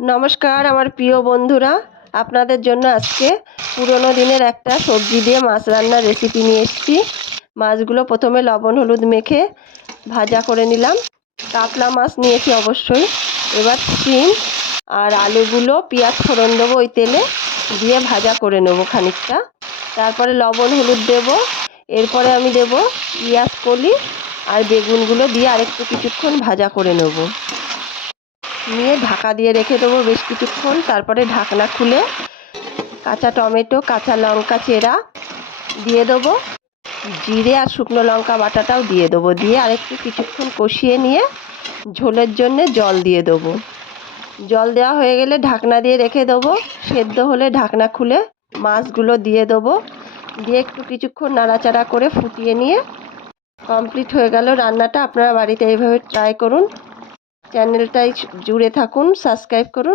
নমস্কার আমার প্রিয় বন্ধুরা, আপনাদের জন্য আজকে পুরনো দিনের একটা সবজি দিয়ে মাছ রান্নার রেসিপি নিয়ে এসেছি। মাছগুলো প্রথমে লবণ হলুদ মেখে ভাজা করে নিলাম। কাতলা মাছ নিয়েছি অবশ্যই। এবার শিম আর আলুগুলো পেঁয়াজ ফোড়ন দেবো ওই তেলে, দিয়ে ভাজা করে নেবো খানিকটা। তারপরে লবণ হলুদ দেব। এরপরে আমি দেব পেঁয়াজ কলি আর বেগুনগুলো দিয়ে আরেকটু কিছুক্ষণ ভাজা করে নেব। নিয়ে ঢাকা দিয়ে রেখে দেবো বেশ কিছুক্ষণ। তারপরে ঢাকনা খুলে কাঁচা টমেটো কাঁচা লঙ্কা চেরা দিয়ে দেবো, জিরে আর শুকনো লঙ্কা বাটাটাও দিয়ে দেবো, দিয়ে আরেকটু কিছুক্ষণ কষিয়ে নিয়ে ঝোলের জন্যে জল দিয়ে দেবো। জল দেওয়া হয়ে গেলে ঢাকনা দিয়ে রেখে দেবো। সেদ্ধ হলে ঢাকনা খুলে মাছগুলো দিয়ে দেবো, দিয়ে একটু কিছুক্ষণ নাড়াচাড়া করে ফুটিয়ে নিয়ে কমপ্লিট হয়ে গেল রান্নাটা। আপনারা বাড়িতে এইভাবে ট্রাই করুন। চ্যানেলটাই জুড়ে থাকুন, সাবস্ক্রাইব করুন।